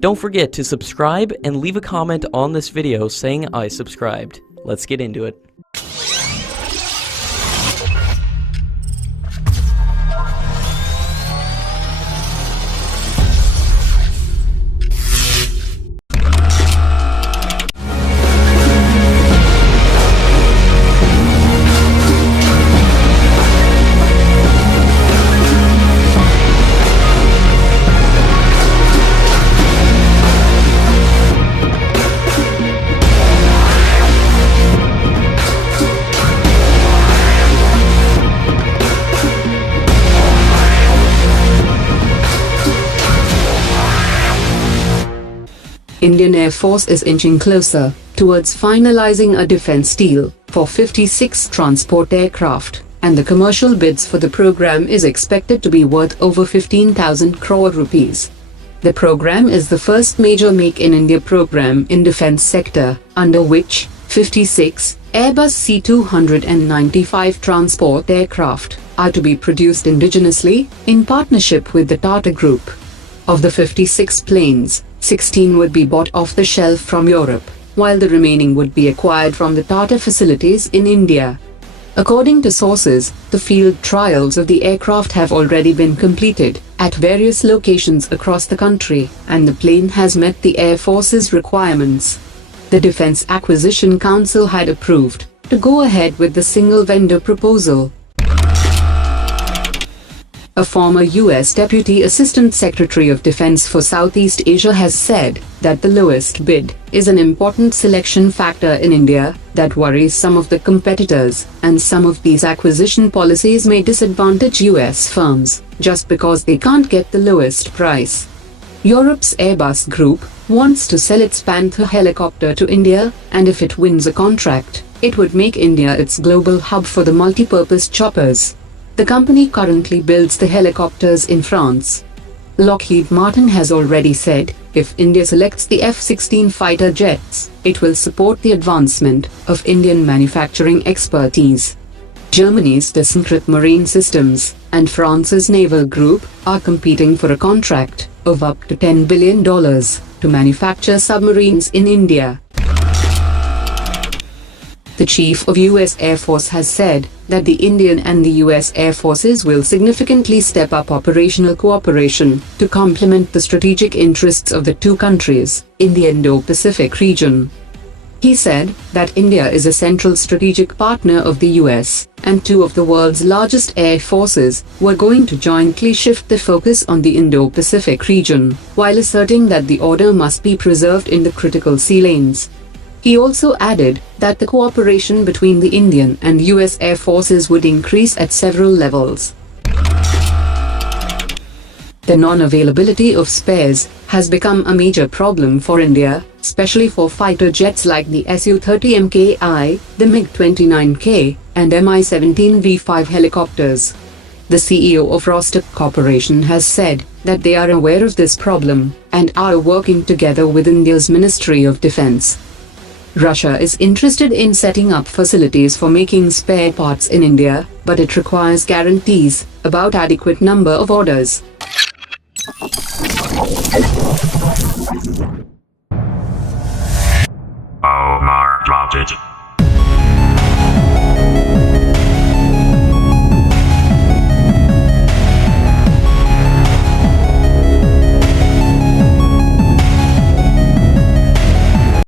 Don't forget to subscribe and leave a comment on this video saying I subscribed. Let's get into it. Indian Air Force is inching closer towards finalizing a defense deal for 56 transport aircraft, and the commercial bids for the program is expected to be worth over 15,000 crore rupees. The program is the first major Make in India program in defense sector, under which 56 Airbus C-295 transport aircraft are to be produced indigenously in partnership with the Tata Group. Of the 56 planes, 16 would be bought off the shelf from Europe, while the remaining would be acquired from the Tata facilities in India. According to sources, the field trials of the aircraft have already been completed at various locations across the country, and the plane has met the Air Force's requirements. The Defense Acquisition Council had approved to go ahead with the single vendor proposal. A former U.S. Deputy Assistant Secretary of Defense for Southeast Asia has said that the lowest bid is an important selection factor in India that worries some of the competitors, and some of these acquisition policies may disadvantage U.S. firms just because they can't get the lowest price. Europe's Airbus group wants to sell its Panther helicopter to India, and if it wins a contract, it would make India its global hub for the multi-purpose choppers. The company currently builds the helicopters in France. Lockheed Martin has already said, if India selects the F-16 fighter jets, it will support the advancement of Indian manufacturing expertise. Germany's ThyssenKrupp Marine Systems and France's Naval Group are competing for a contract of up to $10 billion to manufacture submarines in India. The Chief of U.S. Air Force has said that the Indian and the U.S. Air Forces will significantly step up operational cooperation to complement the strategic interests of the two countries in the Indo-Pacific region. He said that India is a central strategic partner of the U.S., and two of the world's largest air forces were going to jointly shift the focus on the Indo-Pacific region, while asserting that the order must be preserved in the critical sea lanes. He also added that the cooperation between the Indian and U.S. Air Forces would increase at several levels. The non-availability of spares has become a major problem for India, especially for fighter jets like the Su-30 Mki, the MiG-29K, and Mi-17 V5 helicopters. The CEO of Rostec Corporation has said that they are aware of this problem and are working together with India's Ministry of Defense. Russia is interested in setting up facilities for making spare parts in India, but it requires guarantees about adequate number of orders.